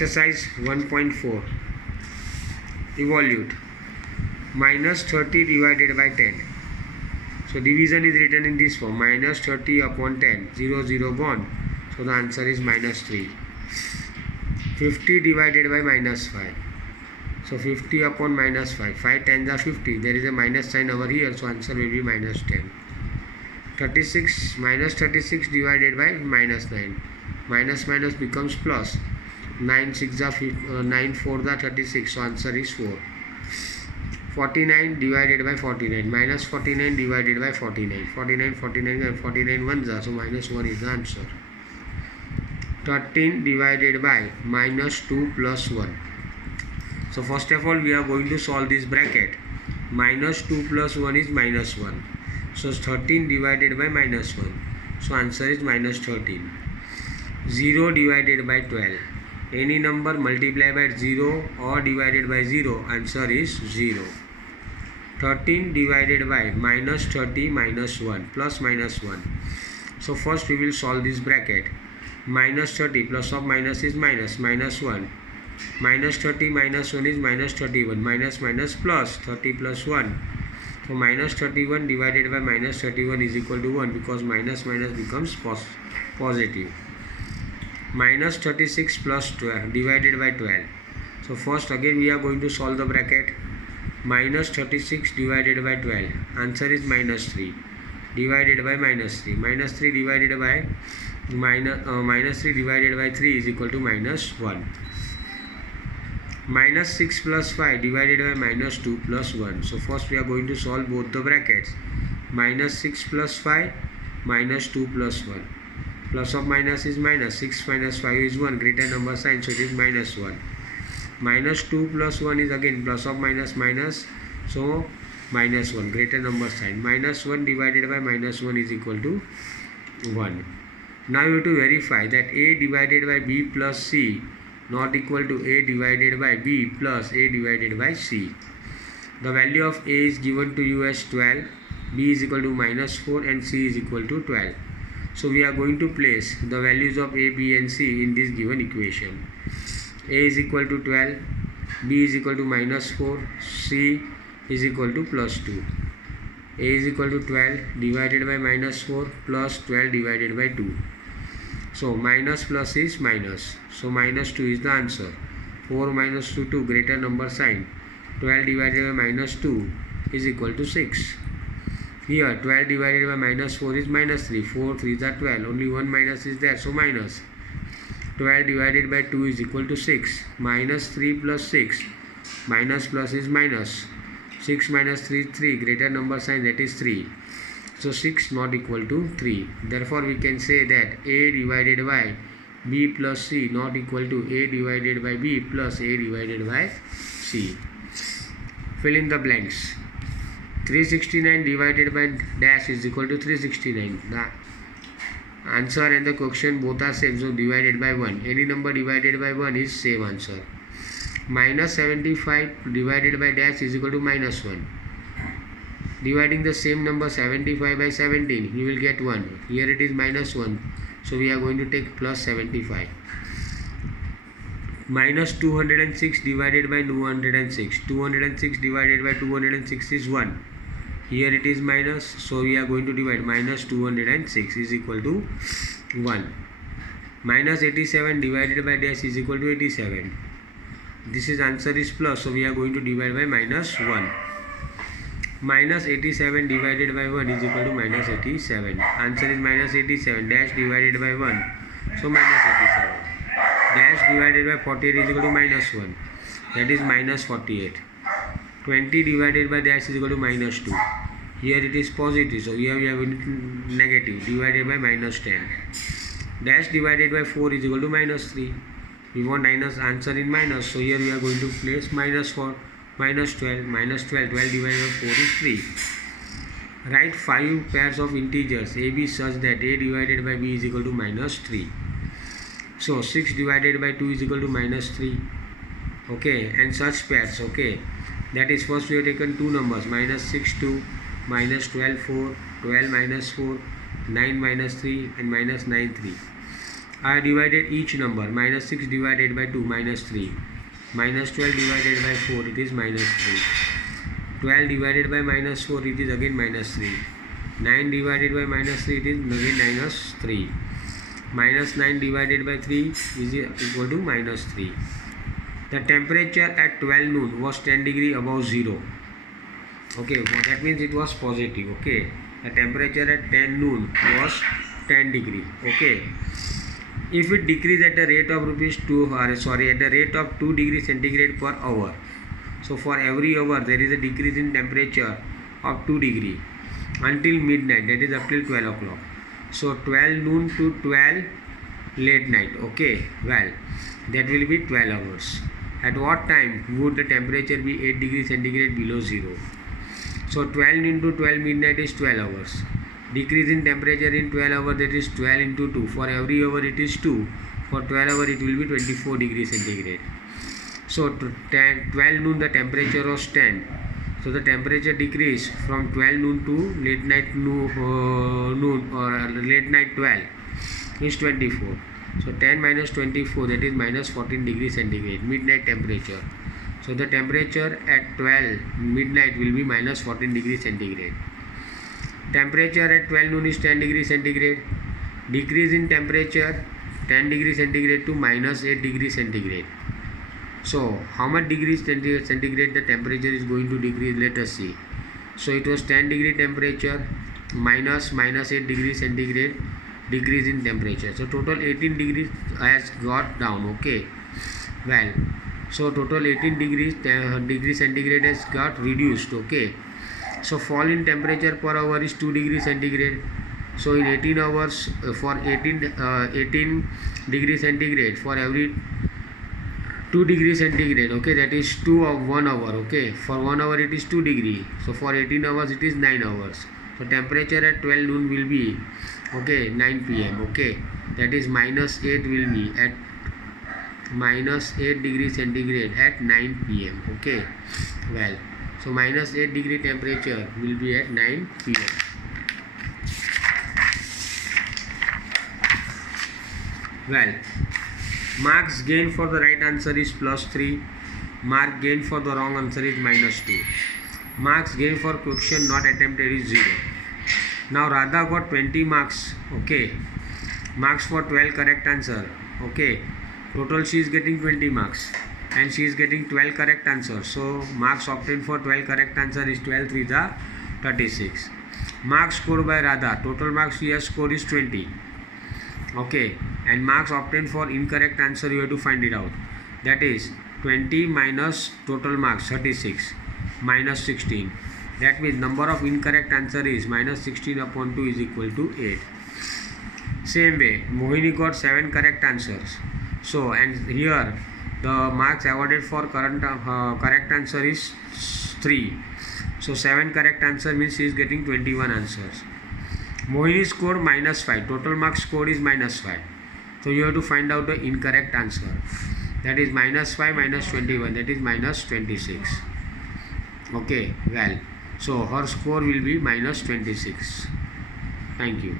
exercise 1.4. Evolute. Minus 30 divided by 10. So division is written in this form. Minus 30 upon 10. 0, 0 gone. So the answer is minus 3. 50 divided by minus 5. So 50 upon minus 5. 5 tens are 50. There is a minus sign over here. So answer will be minus 10. 36. Minus 36 divided by minus 9. Minus minus becomes plus. 9 6 are 9 4 are 36. So answer is 4. 49 divided by 49. Minus 49 divided by 49. 49 49 and 49 ones are. So minus 1 is the answer. 13 divided by minus 2 plus 1. So first of all we are going to solve this bracket. Minus 2 plus 1 is minus 1. So 13 divided by minus 1. So answer is minus 13. 0 divided by 12. Any number multiplied by 0 or divided by 0, answer is 0. 13 divided by minus 30 minus 1 plus minus 1. So first we will solve this bracket. Minus 30 plus of minus is minus, minus 1. Minus 30 minus 1 is minus 31. Minus minus plus 30 plus 1. So minus 31 divided by minus 31 is equal to 1 because minus minus becomes positive. Minus 36 plus 12 divided by 12. So first again we are going to solve the bracket. Minus 36 divided by 12. Answer is minus 3. Divided by minus 3. Minus 3 divided by minus 3 divided by 3 is equal to minus 1. Minus 6 plus 5 divided by minus 2 plus 1. So first we are going to solve both the brackets. Minus 6 plus 5 minus 2 plus 1. Plus of minus is minus. 6 minus 5 is 1. Greater number sign, so it is minus 1. Minus 2 plus 1 is again plus of minus minus. So minus 1. Greater number sign. Minus 1 divided by minus 1 is equal to 1. Now you have to verify that A divided by B plus C not equal to A divided by B plus A divided by C. The value of A is given to you as 12. B is equal to minus 4 and C is equal to 12. So we are going to place the values of A, B and C in this given equation. A is equal to 12, B is equal to minus 4, C is equal to plus 2. A is equal to 12 divided by minus 4 plus 12 divided by 2. So minus plus is minus. So minus 2 is the answer. 4 minus 2, 2 greater number sign. 12 divided by minus 2 is equal to 6. Here 12 divided by minus 4 is minus 3. 4 3s are 12. Only one minus is there. So minus. 12 divided by 2 is equal to 6. Minus 3 plus 6. Minus plus is minus. 6 minus 3 is 3. Greater number sign, that is 3. So 6 not equal to 3. Therefore we can say that A divided by B plus C not equal to A divided by B plus A divided by C. Fill in the blanks. 369 divided by dash is equal to 369. The answer and the question both are same, so divided by 1. Any number divided by 1 is same answer. Minus 75 divided by dash is equal to minus 1. Dividing the same number 75 by 17, you will get 1. Here it is minus 1. So we are going to take plus 75. Minus 206 divided by 206. 206 divided by 206 is 1. Here it is minus, so we are going to divide. Minus 206 is equal to 1. Minus 87 divided by dash is equal to 87. This is answer is plus, so we are going to divide by minus 1. Minus 87 divided by 1 is equal to minus 87. Answer is minus 87. Dash divided by 1, so minus 87. Dash divided by 48 is equal to minus 1. That is minus 48. 20 divided by dash is equal to minus 2. Here it is positive, so here we have negative. Divided by minus 10. Dash divided by 4 is equal to minus 3. We want minus answer in minus, so here we are going to place minus 4. Minus 12. Minus 12. 12 divided by 4 is 3. Write 5 pairs of integers a, b such that a divided by b is equal to minus 3. So 6 divided by 2 is equal to minus 3. Okay, and such pairs. Okay, that is first we have taken two numbers, minus 6 2, minus 12 4, 12 minus 4, 9 minus 3 and minus 9 3. I have divided each number. Minus 6 divided by 2, minus 3. Minus 12 divided by 4, it is minus 3. 12 divided by minus 4, it is again minus 3. 9 divided by minus 3, it is again minus 3. Minus 9 divided by 3 is equal to minus 3. The temperature at 12 noon was 10 degree above 0. Okay, that means it was positive. Okay, the temperature at 10 noon was 10 degree. Okay, if it decrease at the rate of at the rate of 2 degree centigrade per hour. So for every hour there is a decrease in temperature of 2 degree until midnight, that is up till 12 o'clock. So 12 noon to 12 late night. Okay, well, that will be 12 hours. At what time would the temperature be 8 degree centigrade below 0? So 12 into 12 midnight is 12 hours. Decrease in temperature in 12 hours, that is 12 into 2. For every hour it is 2. For 12 hours it will be 24 degrees centigrade. So 12 noon the temperature was 10. So the temperature decrease from 12 noon to late night noon or late night 12 is 24. So 10 minus 24, that is minus 14 degrees centigrade, midnight temperature. So the temperature at 12 midnight will be minus 14 degrees centigrade. Temperature at 12 noon is 10 degrees centigrade. Decrease in temperature 10 degrees centigrade to minus 8 degrees centigrade. So how much degrees centigrade the temperature is going to decrease? Let us see. So it was 10 degree temperature minus 8 degrees centigrade decrease in temperature. So total 18 degrees has got down. Okay, well, so total 18 degrees centigrade has got reduced. Okay, so fall in temperature per hour is 2 degrees centigrade. So in 18 hours for 18 degrees centigrade, for every 2 degrees centigrade, okay, that is 2 of 1 hour. Okay, for 1 hour it is 2 degree. So for 18 hours it is 9 hours. So temperature at 12 noon will be, okay, 9 p.m. Okay, that is minus 8 will be at minus 8 degrees centigrade at 9 p.m. Okay, well, so minus 8 degree temperature will be at 9 p.m. Well, marks gain for the right answer is plus 3. Mark gain for the wrong answer is minus 2. Marks gain for question not attempted is 0. Now Radha got 20 marks. Okay, marks for 12 correct answer. Okay, total she is getting 20 marks and she is getting 12 correct answers. So marks obtained for 12 correct answer is 12 3 the 36. Marks scored by Radha, total marks she has scored is 20. Okay, and marks obtained for incorrect answer you have to find it out. That is 20 minus total marks 36 minus 16. That means number of incorrect answer is minus 16 upon 2 is equal to 8. Same way, Mohini got 7 correct answers. So, and here the marks awarded for correct answer is 3. So 7 correct answer means she is getting 21 answers. Mohini scored minus 5. Total marks scored is minus 5. So you have to find out the incorrect answer. That is minus 5 minus 21. That is minus 26. Okay, well, so her score will be minus 26. Thank you.